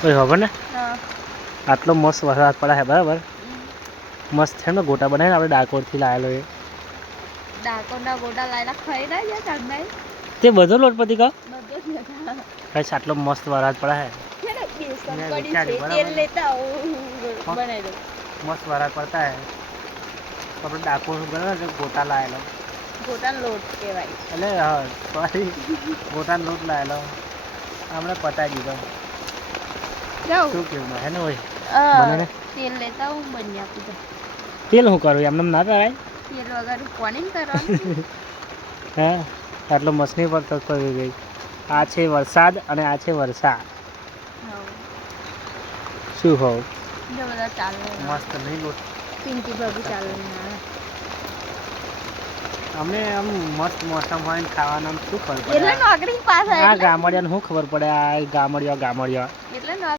ઓય ખબર ને હા આટલો મસ્ત વરસાદ પડે છે બરાબર મસ્ત છે ને ગોટા બનાવીને આપણે ડાકોરથી લાવેલો એ ડાકોરના ગોટા લાયલા ખાઈ ના ગયા ચાંદાઈ તે બધો લોટ પતી ગયો બધો જ હતા કઈ આટલો મસ્ત વરસાદ પડે છે ને બેસન મેં પડી છે વિચાર્યું તેલ બરાબર લેતા આવું બનાવી દઉં મસ્ત વરસાદ પડતા હે તો આપણે ડાકોર બરાબર ગોટા લાવેલો ગોટાનો લોટ કહેવાય એટલે હા સોરી ગોટાનો લોટ લાવેલો હમણાં પતાવી દીધો જાઉં શું કેવું હે ને હોય બને ને તેલ લેતા હું બની આપી દઉં તેલ શું કરું એમને ના કરાય તેલ વગર કોને કરવાનું હા આટલો મસ્ત નહીં પડતો કરી ગઈ આ છે વરસાદ અને આ છે વર્ષા શું હોવ જો બધા ચાલે મસ્ત નહીં લોટ પિંકી ભાભી ચાલે ના અમે આમ મસ્ત મોસમ હોય ને ખાવાનું શું ખબર એટલે પડે નોકરી પાસ આ ગામડિયાને શું ખબર પડે આ ગામડિયા એટલે